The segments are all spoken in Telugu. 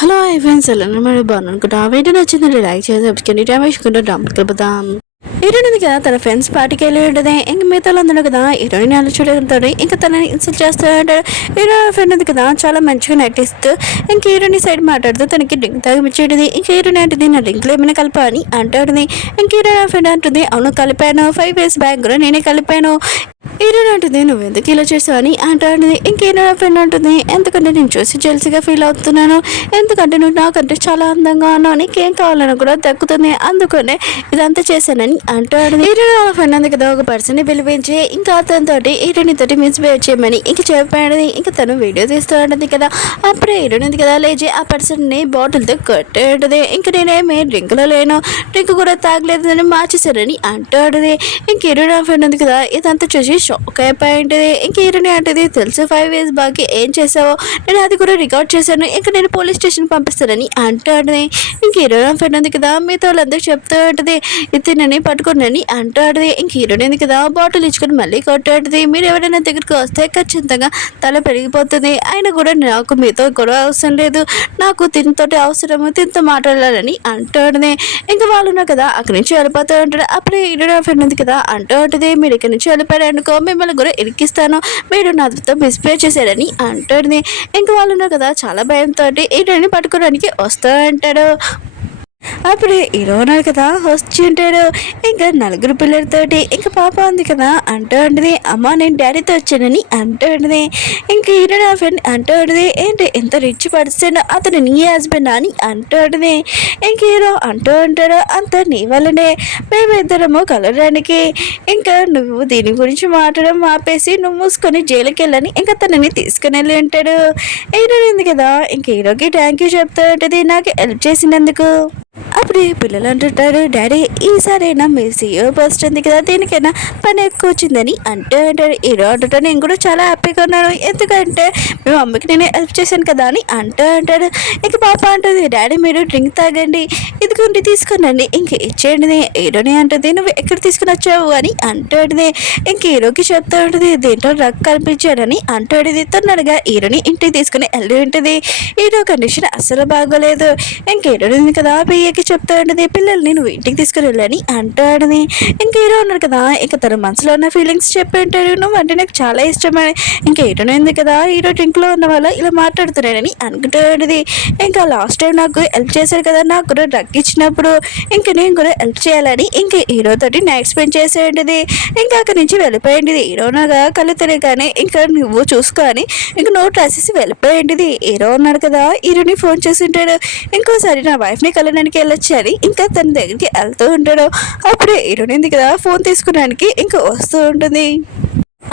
హలో ఫ్రెండ్స్ ఎలా మరి బాగున్నాను అనుకుంటా వీడియో నచ్చిందంటే లైక్ చేసి సబ్స్క్రైబ్ టైం వేసుకుంటూ డ్రామాకి వెళ్ళిపోతాం. హీరోయిన్ కదా తన ఫ్రెండ్స్ పార్టీకి వెళ్ళి ఉంటుంది. ఇంక మిగతా అందరూ కదా హీరోయిన్ అలా చూడగలుగుతాడు. ఇంకా తనని ఇన్సల్ట్ చేస్తూ ఉంటాడు. హీరో ఫ్రెండ్ ఉంది కదా చాలా మంచిగా నటిస్తూ ఇంక హీరోయిన్ సైడ్ మాట్లాడుతూ తనకి డ్రింక్ తాగిపించేది. ఇంక హీరోయిన్ అంటుంది నా డ్రింక్లో ఏమైనా కలిపా అని అంటాడుది. ఇంక హీరోయిన్ ఫ్రెండ్ అంటుంది అవును కలిపాను, 5 years బ్యాక్ కూడా నేనే కలిపాను. హీరోయిన్ అంటుంది నువ్వు ఎందుకు ఇలా చేసావు అని అంటాడుది. ఇంక హీరోయిన్ ఫ్రెండ్ అంటుంది ఎందుకంటే నేను చూసి జెల్సీగా ఫీల్ అవుతున్నాను, ఎందుకంటే నువ్వు నాకంటే చాలా అందంగా ఉన్నావు, నీకేం కావాలని కూడా దక్కుతుంది, అందుకనే ఇదంతా చేశానని అంటాడు. హీరోయిన్ ఫ్రెండ్ ఉంది కదా ఒక పర్సన్ని పిలిపించి ఇంకా అతనితో హీరోయిన్ తోటి మిస్బిహేవ్ చేయమని ఇంక చెప్పాడు. ఇంకా తను వీడియో తీస్తూ ఉంటుంది కదా. అప్పుడే హీరోయిన్ ఉంది కదా లేచి ఆ పర్సన్ని బాటిల్తో కొట్టేది. ఇంక నేనేమి డ్రింక్లో లేను, డ్రింక్ కూడా తాగలేదు అని మార్చేశారని అంటాడు. ఇంక హీరోయిన్ ఫ్రెండ్ ఉంది కదా ఇదంతా చూసి షాక్ అయిపోయింది. ఇంక హీరోయిన్ అంటది తెలుసు 5 years బాకి ఏం చేసావో నేను అది కూడా రికార్డ్ చేశాను, ఇంకా నేను పోలీస్ స్టేషన్ పంపిస్తానని అంటాడు. ఇంక హీరోయిన్ ఫ్రెండ్ ఉంది కదా మిగతా వాళ్ళందరూ చెప్తూ ఉంటుంది ఇతనని పట్టుకున్నాని అంటాడు. ఇంక హీరోయిన్ ఉంది కదా బాటిల్ ఇచ్చుకొని మళ్ళీ కొట్టాడుది. మీరు ఎవరైనా దగ్గరికి వస్తే ఖచ్చితంగా తల పెరిగిపోతుంది, అయినా కూడా నాకు మీతో గొడవ అవసరం లేదు, నాకు తినతోటి అవసరము, తినతో మాట్లాడాలని అంటాడు. ఇంకా వాళ్ళు ఉన్నారు కదా అక్కడి నుంచి వెళ్ళిపోతూ ఉంటాడు. అప్పుడే హీరోయిన్ ఫ్రెండ్ ఉంది కదా అంటూ ఉంటుంది మీరు ఇక్కడి నుంచి వెళ్ళిపోయారనుకో మిమ్మల్ని కూడా ఇరికిస్తాను, మీరు నాతో మిస్బిహేవ్ చేశారని అంటాడు. ఇంకా వాళ్ళు ఉన్నారు కదా చాలా భయంతో హీరోయిన్ పట్టుకోవడానికి వస్తూ ఉంటాడు. అప్పుడే హీరో ఉన్నారు కదా వచ్చి ఉంటాడు. ఇంకా నలుగురు పిల్లలతోటి ఇంకా పాప ఉంది కదా అంటూ ఉంటుంది అమ్మ నేను డాడీతో వచ్చానని అంటూ ఉంటుంది. ఇంకా హీరో నా ఫ్రెండ్ అంటూ ఉంటుంది ఏంటి ఎంత రిచ్ పర్సన్ అతను నీ హస్బెండ్ అని అంటూ ఉంటుంది. ఇంక హీరో అంటూ ఉంటాడు అంత నీ వల్లనే మేమిద్దరము కలవడానికి, ఇంకా నువ్వు దీని గురించి మాట్లాడడం ఆపేసి నువ్వు మూసుకొని జైలుకి వెళ్ళని ఇంకా తనని తీసుకుని వెళ్ళి ఉంటాడు. హీరో ఉంది కదా ఇంక హీరోకి థ్యాంక్ యూ చెప్తూ ఉంటుంది నాకు హెల్ప్ చేసినందుకు. అప్పుడు పిల్లలు అంటుంటారు డాడీ ఈసారైనా మీ సీఈఓ పోస్ట్ ఉంది కదా దీనికైనా పని ఎక్కువ వచ్చిందని అంటూ అంటారు. హీరో అంటుంటారు నేను కూడా చాలా హ్యాపీగా ఉన్నాను ఎందుకంటే మేము అమ్మకి నేను హెల్ప్ చేశాను కదా అని అంటూ అంటాడు. ఇంక పాప అంటుంది డాడీ మీరు డ్రింక్ తాగండి ఇదిగోండి తీసుకునండి ఇంక ఇచ్చేయండి. హీరోని అంటుంది నువ్వు ఎక్కడ తీసుకుని వచ్చావు అని అంటాడుది. ఇంక హీరోకి చెప్తూ ఉంటుంది దీంట్లో రక్ కనిపించాడని అంటాడుది. తొందరగా హీరోని ఇంటికి తీసుకుని వెళ్ళి ఉంటుంది. హీరో కండిషన్ అస్సలు బాగోలేదు. ఇంక హీరోని కదా పియ్యకి చెప్తా ఉంటుంది పిల్లల్ని నువ్వు ఇంటికి తీసుకుని వెళ్ళని అంటాడని. ఇంక హీరో ఉన్నారు కదా ఇంక తన మనసులో ఉన్న ఫీలింగ్స్ చెప్పి ఉంటాడు నువ్వు అంటే నాకు చాలా ఇష్టమని. ఇంకా హీరోనే ఉంది కదా హీరో డ్రింక్లో ఉన్న వాళ్ళ ఇలా మాట్లాడుతున్నాడని అనుకుంటాడుది. ఇంకా లాస్ట్ టైం నాకు హెల్ప్ చేశారు కదా నాకు కూడా డ్రగ్ ఇచ్చినప్పుడు ఇంకా నేను కూడా హెల్ప్ చేయాలని ఇంక హీరో తోటి నైట్ స్పెండ్ చేసేది. ఇంకా అక్కడి నుంచి వెళ్ళిపోయింది. హీరోనగా కళ్ళు తిరగానే ఇంకా నువ్వు చూసుకొని ఇంక నోట్ రాసేసి వెళ్ళిపోయింది. హీరో ఉన్నాడు కదా హీరోని ఫోన్ చేసి ఉంటాడు ఇంకోసారి నా వైఫ్ని కలవడానికి వెళ్ళొచ్చు అని ఇంకా తన దగ్గరికి వెళ్తూ ఉంటాడు. అప్పుడే హీరోయిన్ ఉంది కదా ఫోన్ తీసుకోవడానికి ఇంకా వస్తూ ఉంటుంది.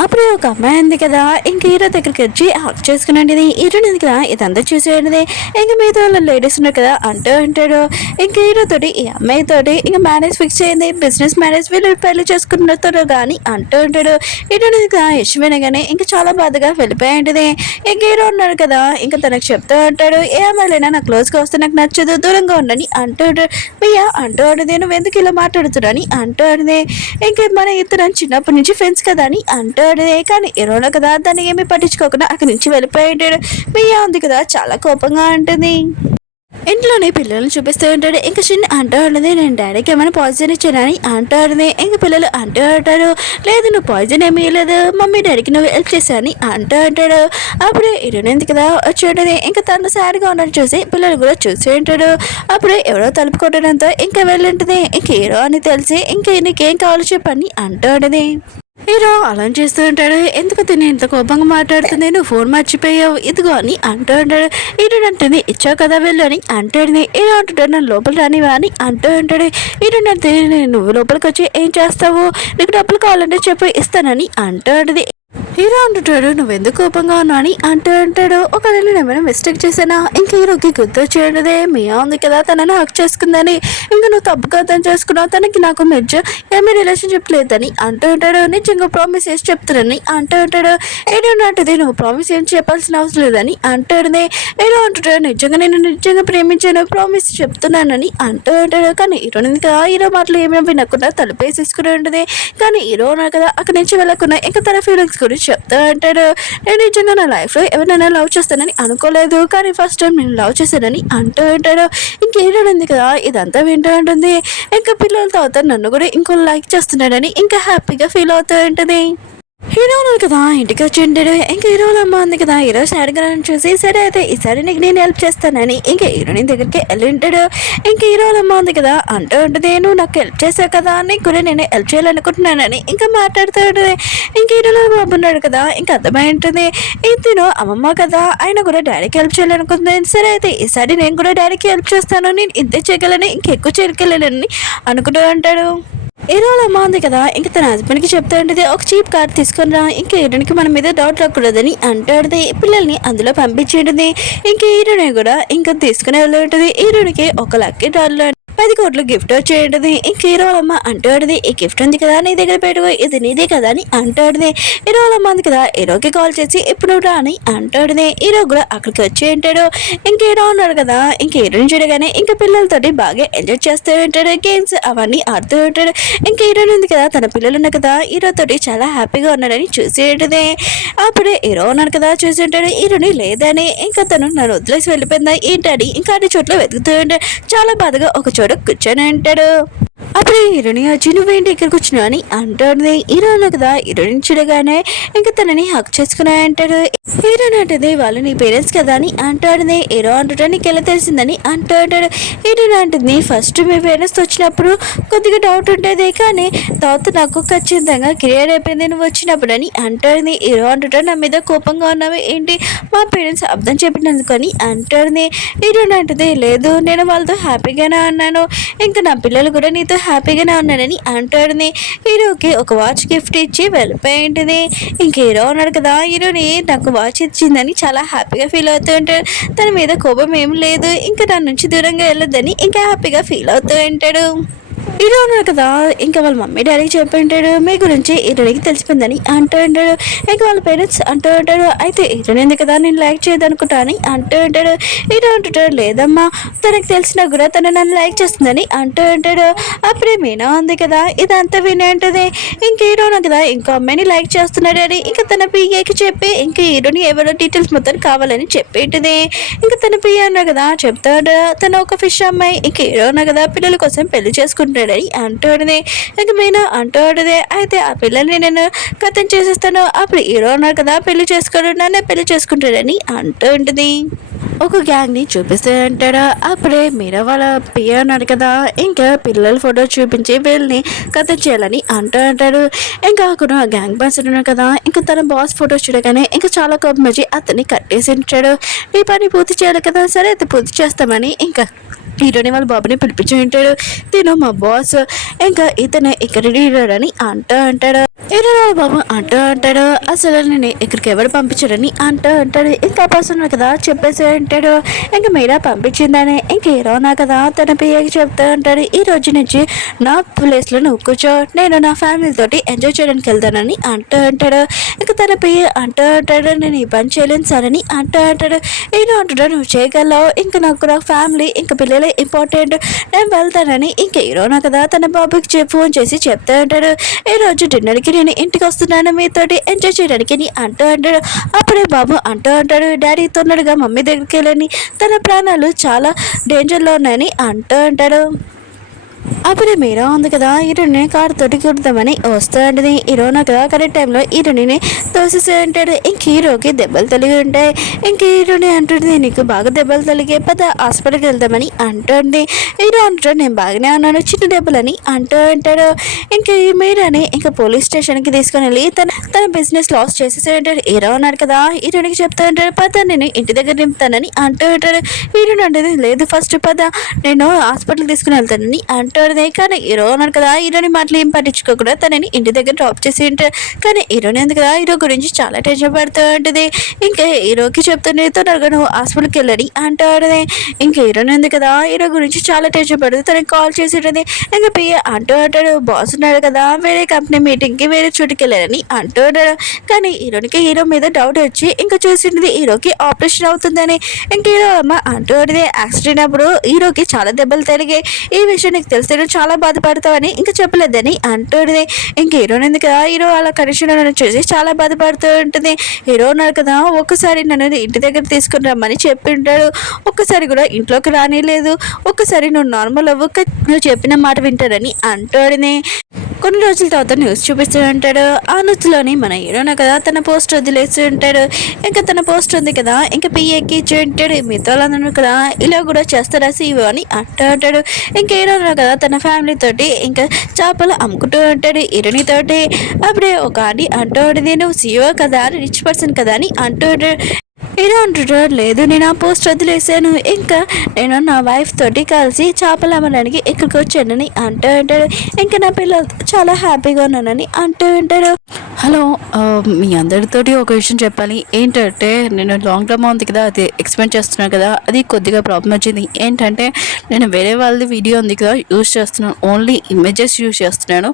అప్పుడే ఒక అమ్మాయి ఉంది కదా ఇంక హీరో దగ్గరికి వచ్చి హక్ చేసుకునేది. హీరోయిన్ ఉంది కదా ఇదంతా చూసేది. ఇంక మిగతా వాళ్ళ లేడీస్ ఉన్నారు కదా అంటూ ఉంటాడు ఇంక హీరో తోటి ఈ అమ్మాయి తోటి ఇంకా మ్యారేజ్ ఫిక్స్ అయింది, బిజినెస్ మ్యారేజ్ వీళ్ళు పెళ్లి చేసుకున్నతో కానీ అంటూ ఉంటాడు. హీరోయిన్ ఉంది కదా ఇష్టమైనగానే ఇంకా చాలా బాధగా వెళ్ళిపోయింది. ఇంక హీరో ఉన్నాడు కదా ఇంకా తనకు చెప్తూ ఉంటాడు ఏ అమ్మాయిలైనా నాకు క్లోజ్గా వస్తే నాకు నచ్చదు దూరంగా ఉండని అంటూ ఉంటాడు. మియా అంటూ ఉంటుంది నువ్వు ఎందుకు ఇలా మాట్లాడుతున్నాని అంటూ ఉంటుంది. ఇంకా మన ఇద్దరం చిన్నప్పటి నుంచి ఫ్రెండ్స్ కదా అని అంటూ కానీ ఎరోనా కదా దాన్ని ఏమీ పట్టించుకోకుండా అక్కడి నుంచి వెళ్ళిపోయాడు. మియా ఉంది కదా చాలా కోపంగా ఉంటుంది. ఇంట్లోనే పిల్లల్ని చూపిస్తూ ఉంటాడు. ఇంకా చిన్న అంటూ ఉంటుంది నేను డాడీకి ఏమైనా పాయిజన్ ఇచ్చానని అంటూ ఉంటుంది. ఇంక పిల్లలు అంటూ ఉంటారు లేదు నువ్వు పాయిజన్ ఏమీ ఇవ్వలేదు మమ్మీ డాడీకి నువ్వు హెల్ప్ చేశాని అంటూ ఉంటాడు. అప్పుడే ఇరునేంది కదా వచ్చి ఉంటుంది. ఇంకా తను సాడ్గా ఉండడం చూసి పిల్లలు కూడా చూసి ఉంటాడు. అప్పుడే ఎవరో తలుపు కొట్టడంతో ఇంకా వెళ్ళి ఉంటుంది. ఇంక హీరో అని తెలిసి ఇంకా నీకేం కావాలో చెప్పని అంటూ ఉంటుంది. హీరో అలా చేస్తూ ఉంటాడు ఎందుకు తిని ఇంత కోపంగా మాట్లాడుతుంది నువ్వు ఫోన్ మర్చిపోయావు ఇదిగో అని అంటూ ఉంటాడు. హీరో అంటుంది ఇచ్చావు కదా వెళ్ళు అని అంటాడు. హీరో అంటుంటాడు నన్ను లోపల రానివా అని అంటూ ఉంటాడు. హీరో అంటే నువ్వు లోపలికి వచ్చి ఏం చేస్తావు నీకు డబ్బులు కావాలంటే చెప్పి ఇస్తానని అంటాడు. హీరో అంటుంటాడు నువ్వెందుకు కోపంగా ఉన్నావు అని అంటూ ఉంటాడు. ఒకవేళ నేను ఏమైనా మిస్టేక్ చేశానా ఇంక హీరోకి గుర్తొచ్చేయడదే మియా ఉంది కదా తనని హక్ చేసుకుందని ఇంకా నువ్వు తప్పుగా అర్థం చేసుకున్నావు తనకి నాకు మధ్య ఏమీ రిలేషన్షిప్ లేదని అంటూ ఉంటాడు. నిజంగా ప్రామిస్ చేసి చెప్తున్నానని అంటూ ఉంటాడు. హీరో అంటుంది నువ్వు ప్రామిస్ ఏం చెప్పాల్సిన అవసరం లేదని అంటాడు. హీరో అంటుంటాడు నిజంగా నేను నిజంగా ప్రేమించాను ప్రామిస్ చెప్తున్నానని అంటూ ఉంటాడు. కానీ హీరోని కదా హీరో మాటలు ఏమేమి వినకుండా తలుపేసేసుకుని ఉంటుంది. కానీ హీరో ఉన్నారు కదా అక్కడి నుంచి వెళ్ళకుండా ఇంకా తన ఫీలింగ్స్ గురించి చెప్తా అంటాడు. నేను నిజంగా నా లైఫ్లో ఎవరైనా లవ్ చేస్తానని అనుకోలేదు, కానీ ఫస్ట్ టైం నేను లవ్ చేశానని అంటూ ఉంటాడు. ఇంకేంటుంది కదా ఇదంతా వింటూ ఉంటుంది. ఇంకా పిల్లల తర్వాత నన్ను కూడా ఇంకో లైక్ చేస్తున్నాడని ఇంకా హ్యాపీగా ఫీల్ అవుతూ ఉంటుంది. హీరో ఉన్నారు కదా ఇంటికి వచ్చి ఉంటాడు. ఇంకా హీరోల అమ్మ ఉంది కదా హీరో సాడ్గా చూసి, సరే అయితే ఈసారి నీకు నేను హెల్ప్ చేస్తానని ఇంకా హీరోయిన్ దగ్గరికి వెళ్ళి ఉంటాడు. ఇంకా హీరోల అమ్మ ఉంది కదా అంటూ ఉంటుంది, నువ్వు నాకు హెల్ప్ చేసావు కదా నీకు కూడా నేను హెల్ప్ చేయాలనుకుంటున్నానని ఇంకా మాట్లాడుతూ ఉంటుంది. ఇంకా హీరోలో బాబు ఉన్నాడు కదా ఇంకా అర్థమై ఉంటుంది, తిను అమ్మమ్మ కదా ఆయన కూడా డాడీకి హెల్ప్ చేయాలనుకుంటుంది. సరే అయితే ఈసారి నేను కూడా డాడీకి హెల్ప్ చేస్తాను, నేను ఇంతే చేయగలని ఇంకెక్కువ చేయగలని అనుకుంటూ ఉంటాడు. హీరోల అమ్మ ఉంది కదా ఇంకా తన హస్బెండ్కి చెప్తా ఉంటుంది, ఒక చీప్ కార్ తీసుకొని రా, ఇంకా హీరోనికి మన మీద డౌట్ రాకూడదని అంటాడుది. పిల్లల్ని అందులో పంపించేటుంది. ఇంకా హీరోని కూడా ఇంకా తీసుకుని వెళ్ళి ఉంటుంది. హీరోనికి ఒక లక్కీ డ్రాలో 10 కోట్లు గిఫ్ట్ వచ్చేది. ఇంక హీరోలమ్మ అంటాడుది, ఈ గిఫ్ట్ ఉంది కదా నీ దగ్గర పెట్టుకో, ఇది నీదే కదా అని అంటాడుది. హీరోలమ్మ ఉంది కదా హీరోకి కాల్ చేసి ఇప్పుడు రా అని అంటాడుది. హీరో కూడా అక్కడికి వచ్చి ఉంటాడు. ఇంక హీరో ఉన్నాడు కదా ఇంక హీరోని చూడగానే ఇంకా పిల్లలతోటి బాగా ఎంజాయ్ చేస్తూ ఉంటాడు, గేమ్స్ అవన్నీ ఆడుతూ ఉంటాడు. ఇంక హీరోని ఉంది కదా తన పిల్లలు ఉన్నాయి కదా హీరోతోటి చాలా హ్యాపీగా ఉన్నాడని చూసి ఉంటుంది. అప్పుడే హీరో ఉన్నాడు కదా చూసి ఉంటాడు, హీరోని లేదని ఇంకా తను నన్ను వదిలేసి వెళ్ళిపోయిందా ఏంటని ఇంకా అన్ని చోట్ల వెతుకుతూ ఉంటాడు. చాలా బాధగా ఒక చోట కూర్చొని అంటాడు. అప్పుడు హీరోని వచ్చి నువ్వేంటి ఇక్కడికి వచ్చినావు అని అంటాడు. హీరోను కదా హీరోని చూడగానే ఇంకా తనని హక్ చేసుకున్నా అంటాడు. హీరోని అంటుంది వాళ్ళు నీ పేరెంట్స్ కదా అని అంటాడు. హీరో అంటుంటే నీకు ఎలా తెలిసిందని అంటాడు. హీరోని అంటుంది ఫస్ట్ మీ పేరెంట్స్ వచ్చినప్పుడు కొద్దిగా డౌట్ ఉండేది, కానీ తర్వాత నాకు ఖచ్చితంగా క్లియర్ అయిపోయింది నువ్వు వచ్చినప్పుడు అని అంటాడు. హీరో అంటుంటే నా మీద కోపంగా ఉన్నావు ఏంటి, మా పేరెంట్స్ అర్థం చెప్పినందుకు అని అంటాడు. హీరోని అంటుంది లేదు నేను వాళ్ళతో హ్యాపీగానే ఉన్నాను, ఇంకా నా పిల్లలు కూడా నీతో హ్యాపీగానే ఉన్నాడని అంటాడుని. హీరోకి ఒక వాచ్ గిఫ్ట్ ఇచ్చి వెళ్ళిపోయింటుంది. ఇంక హీరో ఉన్నాడు కదా హీరోని నాకు వాచ్ ఇచ్చిందని చాలా హ్యాపీగా ఫీల్ అవుతూ ఉంటాడు. తన మీద కోపం ఏం లేదు, ఇంకా దాని నుంచి దూరంగా వెళ్ళొద్దని ఇంకా హ్యాపీగా ఫీల్ అవుతూ ఉంటాడు. హీరో ఉన్నాడు కదా ఇంకా వాళ్ళ మమ్మీ డాడీకి చెప్పి ఉంటాడు మీ గురించి హీరోనికి తెలిసిపోయిందని అంటూ ఉంటాడు. ఇంకా వాళ్ళ పేరెంట్స్ అంటూ ఉంటాడు అయితే హీరోని ఎందుకు కదా నేను లైక్ చేయదనుకుంటా అని అంటూ ఉంటాడు. హీరో అంటుంటాడు లేదమ్మా తనకు తెలిసినా కూడా తను నన్ను లైక్ చేస్తుందని అంటూ ఉంటాడు. అప్పుడే మీనా ఉంది కదా ఇదంతా వినే ఉంటుంది. ఇంక హీరోను కదా ఇంకో అమ్మాయిని లైక్ చేస్తున్నాడు అని ఇంకా తన పిఏకి చెప్పి ఇంకా హీరోని ఎవరో డీటెయిల్స్ మొత్తం కావాలని చెప్పేంటిది. ఇంకా తన పిఏ అన్నా కదా చెప్తాడు తను ఒక ఫిష్ అమ్మాయి ఇంక హీరో అన్నా కదా పిల్లల కోసం పెళ్లి చేసుకుంటాడని అంటాడుదే. ఇంక మీనా అంటాడుదే అయితే ఆ పిల్లల్ని నేను కథం చేసేస్తాను, అప్పుడు హీరో అన్నారు కదా పెళ్లి చేసుకోడు నన్నే పెళ్లి చేసుకుంటాడని అంటూ ఉంటుంది. ఒక గ్యాంగ్ని చూపిస్తే అంటాడు. అప్పుడే మీరా వాళ్ళ పియ అన్నాడు కదా ఇంకా పిల్లల ఫోటో చూపించి వీళ్ళని కథ చేయాలని అంటూ అంటాడు. ఇంకా అక్కడ గ్యాంగ్ బాస్ ఉన్నాడు కదా ఇంకా తన బాస్ ఫోటో చూడగానే ఇంకా చాలా కోపం వచ్చి అతన్ని కట్టేసి ఉంటాడు. ఈ పని పూర్తి చేయాలి కదా సరే అయితే పూర్తి చేస్తామని ఇంకా హీరోని వాళ్ళ బాబుని పిలిపించి ఉంటాడు. తిను మా బాస్ ఇంకా ఇతను ఇక్కడ అని అంటూ అంటాడు. హీరో వాళ్ళ బాబు అంటూ అంటాడు అసలు నేను ఇక్కడికి ఎవరు పంపించాడని అంటూ అంటాడు. ఇంకా పర్సన్ కదా చెప్పేసి అంటాడు. ఇంకా మీరా పంపించిందని ఇంక హీరోనా కదా తన పియ్యకి చెప్తూ ఉంటాడు ఈ రోజు నుంచి నా ప్లేస్లో నువ్వు కూర్చో నేను నా ఫ్యామిలీ తోటి ఎంజాయ్ చేయడానికి వెళ్తానని అంటూ అంటాడు. ఇంకా తన పియ్య అంటూ అంటాడు నేను ఈ పని చేయలేను సార్ అని అంటూ అంటాడు. హీరో అంటాడు నువ్వు చేయగలవు ఇంకా నాకు నా ఫ్యామిలీ ఇంకా పిల్లలే ఇంపార్టెంట్ నేను వెళ్తానని ఇంక హీరోనా కదా తన బాబుకి ఫోన్ చేసి చెప్తూ ఉంటాడు. ఈ రోజు డిన్నర్కి నేను ఇంటికి వస్తున్నాను మీతోటి ఎంజాయ్ చేయడానికి అని అంటూ అంటాడు. అప్పుడే బాబు అంటూ అంటాడు డాడీ తొందరగా మమ్మీ దగ్గరికి వెళ్ళని తన ప్రాణాలు చాలా డేంజర్లో ఉన్నాయని అంటూ అంటాడు. అప్పుడే మీరా ఉంది కదా హీరోని కారు తోటి కుడతామని వస్తూ ఉంటుంది. హీరోనా కదా కరెక్ట్ టైంలో హీరోని తోసేసి అంటాడు. ఇంక హీరోకి దెబ్బలు తలిగి ఉంటాయి. ఇంక హీరోని అంటుంది నీకు బాగా దెబ్బలు తలిగే పెద్ద హాస్పిటల్కి వెళ్తామని అంటుంది. హీరో అంటాడు నేను బాగానే ఉన్నాను చిన్న దెబ్బలని అంటూ అంటాడు. ఇంక ఈ మీరాని ఇంకా పోలీస్ స్టేషన్కి తీసుకొని వెళ్ళి తన బిజినెస్ లాస్ చేసేసి ఉంటాడు. హీరో అన్నాడు కదా హీరోనికి చెప్తూ ఉంటాడు పద నేను ఇంటి దగ్గర నింపుతానని అంటూ ఉంటాడు. హీరోని అంటుంది లేదు ఫస్ట్ పద నేను హాస్పిటల్ తీసుకుని వెళ్తానని అంటాడు. కానీ హీరో అన్నాడు కదా హీరోని మాటలు ఏం పట్టించుకోకుండా తనని ఇంటి దగ్గర డ్రాప్ చేసి ఉంటాడు. కానీ హీరోని ఎందుకు కదా హీరో గురించి చాలా టెన్షన్ పడుతూ ఉంటుంది. ఇంకా హీరోకి చెప్తుండే తొందరగా నువ్వు హాస్పిటల్కి వెళ్ళని అంటాడు. ఇంకా హీరోని ఎందుకు కదా హీరో గురించి చాలా టెన్షన్ పడుతుంది తనకి కాల్ చేసి ఉంటుంది. ఇంకా పియ్య అంటూ అంటాడు బాస్ ఉన్నాడు కదా వేరే కంపెనీ మీటింగ్కి వేరే చోటుకి వెళ్ళారని అంటూ ఉంటాడు. కానీ హీరోనికి హీరో మీద డౌట్ వచ్చి ఇంకా చూసింది హీరోకి ఆపరేషన్ అవుతుందని. ఇంక హీరో అమ్మ అంటూ ఉంటుంది యాక్సిడెంట్ అప్పుడు హీరోకి చాలా దెబ్బలు తగిలాయి ఈ విషయం నీకు తెలుసు చూపిస్తే నువ్వు చాలా బాధపడతావని ఇంకా చెప్పలేదని అంటుంది. ఇంక హీరోయిన్ ఉంది కదా, హీరో వాళ్ళ కండిషన్ చూసి చాలా బాధపడుతూ ఉంటుంది. హీరో ఉన్నాడు కదా, ఒక్కసారి నన్ను ఇంటి దగ్గర తీసుకుని రమ్మని చెప్పి ఉంటాడు. ఒక్కసారి కూడా ఇంట్లోకి రానిలేదు. ఒక్కసారి నువ్వు నార్మల్ అవ్వు, నువ్వు చెప్పిన మాట వింటాడని అంటాడుని. కొన్ని రోజుల తర్వాత న్యూస్ చూపిస్తూ ఉంటాడు. ఆ న్యూస్లోని మన హీరోనే కదా తన పోస్ట్ వదిలేసి ఉంటాడు. ఇంకా తన పోస్ట్ ఉంది కదా, ఇంకా పిఏకి ఇచ్చి ఉంటాడు. మిగతా వాళ్ళందరూ కదా ఇలా కూడా చేస్తారా సీఓ అని అంటాడు. ఇంకా హీరోనే కదా తన ఫ్యామిలీ తోటి ఇంకా చేపలు అమ్ముకుంటూ ఉంటాడు హీరోని తోటి. అప్పుడే ఒక ఆంటీ అంటాడు, నువ్వు సీఓ కదా, రిచ్ పర్సన్ కదా అని అంటాడు. హీరో అంటాడు, లేదు నేను ఆ పోస్ట్ వదిలేసాను, ఇంకా నేను నా వైఫ్ తోటి కలిసి చేపలు అమ్మడానికి ఇక్కడికి వచ్చానని అంటూ ఉంటాడు. ఇంకా నా పిల్లలతో చాలా హ్యాపీగా ఉన్నానని అంటూ ఉంటాడు. హలో, మీ అందరితోటి ఒక విషయం చెప్పాలి. ఏంటంటే నేను లాంగ్ టర్మ్ ఉంది కదా, అది ఎక్స్ప్లెయిన్ చేస్తున్నాను కదా, అది కొద్దిగా ప్రాబ్లం వచ్చింది. ఏంటంటే నేను వేరే వాళ్ళది వీడియో ఉంది కదా యూజ్ చేస్తున్నాను, ఓన్లీ ఇమేజెస్ యూజ్ చేస్తున్నాను.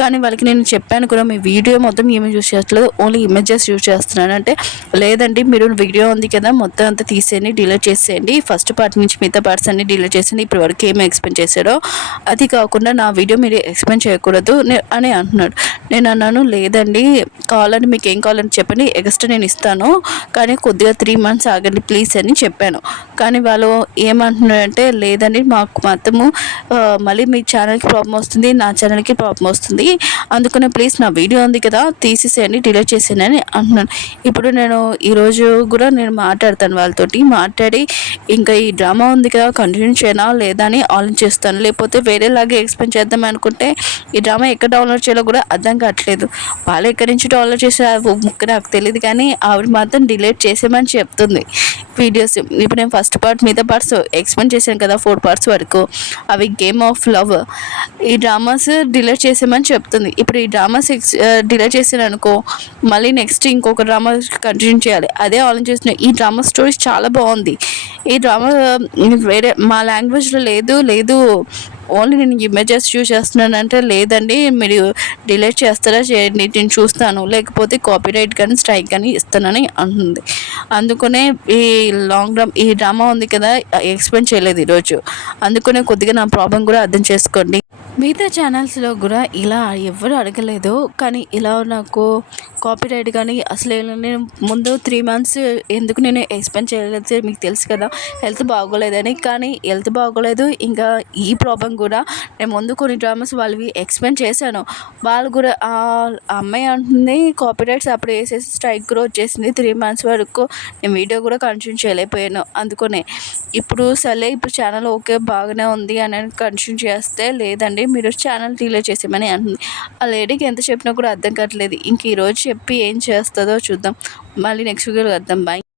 కానీ వాళ్ళకి నేను చెప్పాను కూడా, మీ వీడియో మొత్తం ఏమీ యూజ్ చేయట్లేదు, ఓన్లీ ఇమేజెస్ యూజ్ చేస్తున్నాను అంటే, లేదండి మీరు వీడియో ఉంది కదా మొత్తం అంతా తీసేయండి, డిలీట్ చేసేయండి, ఫస్ట్ పార్ట్ నుంచి మిగతా పార్ట్స్ అన్ని డిలీట్ చేసేయండి, ఇప్పుడు వరకు ఏమి ఎక్స్ప్లెయిన్ చేశారో అది కాకుండా నా వీడియో మీరు ఎక్స్ప్లెయిన్ చేయకూడదు అని అంటున్నాడు. నేను అన్నాను, లేదండి కావాలని మీకు ఏం కావాలని చెప్పండి, ఎక్స్ట్రా నేను ఇస్తాను, కానీ కొద్దిగా 3 months ఆగండి ప్లీజ్ అని చెప్పాను. కానీ వాళ్ళు ఏమంటున్నారంటే, లేదండి మాకు మొత్తము మళ్ళీ మీ ఛానల్కి ప్రాబ్లం వస్తుంది, నా ఛానల్కి ప్రాబ్లం వస్తుంది, అందుకనే ప్లీజ్ నా వీడియో ఉంది కదా తీసేసేయండి, డిలీట్ చేసేయండి అని అంటున్నాను. ఇప్పుడు నేను ఈరోజు కూడా నేను మాట్లాడతాను వాళ్ళతోటి, మాట్లాడి ఇంకా ఈ డ్రామా ఉంది కదా కంటిన్యూ చేయనా లేదా అని ఆలోచిస్తాను. లేకపోతే వేరేలాగే ఎక్స్ప్లెయిన్ చేద్దాం అనుకుంటే ఈ డ్రామా ఎక్కడ డౌన్లోడ్ చేయాలో కూడా అర్థం కావట్లేదు. వాళ్ళు ఎక్కడి నుంచి డౌన్లోడ్ చేసారు ముక్క నాకు తెలియదు, కానీ ఆవిడ మాత్రం డిలీట్ చేసేమని చెప్తుంది వీడియోస్. ఇప్పుడు నేను ఫస్ట్ పార్ట్ మిగతా పార్ట్స్ ఎక్స్ప్లెయిన్ చేశాను కదా 4 parts వరకు, అవి గేమ్ ఆఫ్ లవ్, ఈ డ్రామాస్ డిలీట్ చేసేమని చెప్తుంది. ఇప్పుడు ఈ డ్రామాస్ డిలీట్ చేసాను అనుకో, మళ్ళీ నెక్స్ట్ ఇంకొక డ్రామా కంటిన్యూ చేయాలి, అదే ఆలోచిస్తున్నాను. ఈ డ్రామా స్టోరీస్ చాలా బాగుంది, ఈ డ్రామా వేరే మా లాంగ్వేజ్లో లేదు ఓన్లీ నేను ఇమేజెస్ యూజ్ చేస్తున్నాను అంటే, లేదండి మీరు డిలీట్ చేస్తారా చేయండి నేను చూస్తాను, లేకపోతే కాపీరైట్ కానీ స్ట్రైక్ కానీ ఇస్తానని అంటుంది. అందుకనే ఈ డ్రామా ఉంది కదా ఎక్స్ప్లెయిన్ చేయలేదు ఈరోజు, అందుకనే కొద్దిగా నా ప్రాబ్లం కూడా అర్థం చేసుకోండి. మిగతా ఛానల్స్లో కూడా ఇలా ఎవరు అడగలేదు, కానీ ఇలా నాకు కాపీరైట్ కానీ అసలు నేను ముందు 3 months ఎందుకు నేను ఎక్స్ప్లెయిన్ చేయలేదు, మీకు తెలుసు కదా హెల్త్ బాగోలేదని. కానీ హెల్త్ బాగోలేదు, ఇంకా ఈ ప్రాబ్లం కూడా నేను ముందు కొన్ని డ్రామాస్ వాళ్ళవి ఎక్స్ప్లెయిన్ చేశాను. వాళ్ళు కూడా ఆ అమ్మాయి అంటుంది కాపీరైట్స్ అప్పుడు వేసేసి స్ట్రైక్ కూడా వచ్చేసింది, 3 months వరకు నేను వీడియో కూడా కంటిన్యూ చేయలేకపోయాను. అందుకనే ఇప్పుడు సరే ఇప్పుడు ఛానల్ ఓకే బాగానే ఉంది అని కంటిన్యూ చేస్తే, లేదండి మీరు ఛానల్ డిలీట్ చేసేమని అంటుంది. ఆ లేడీకి ఎంత చెప్పినా కూడా అర్థం కావట్లేదు. ఇంక ఈరోజు చెప్పి ఏం చేస్తుందో చూద్దాం, మళ్ళీ నెక్స్ట్ వీడియోలో వద్దాం. బాయ్.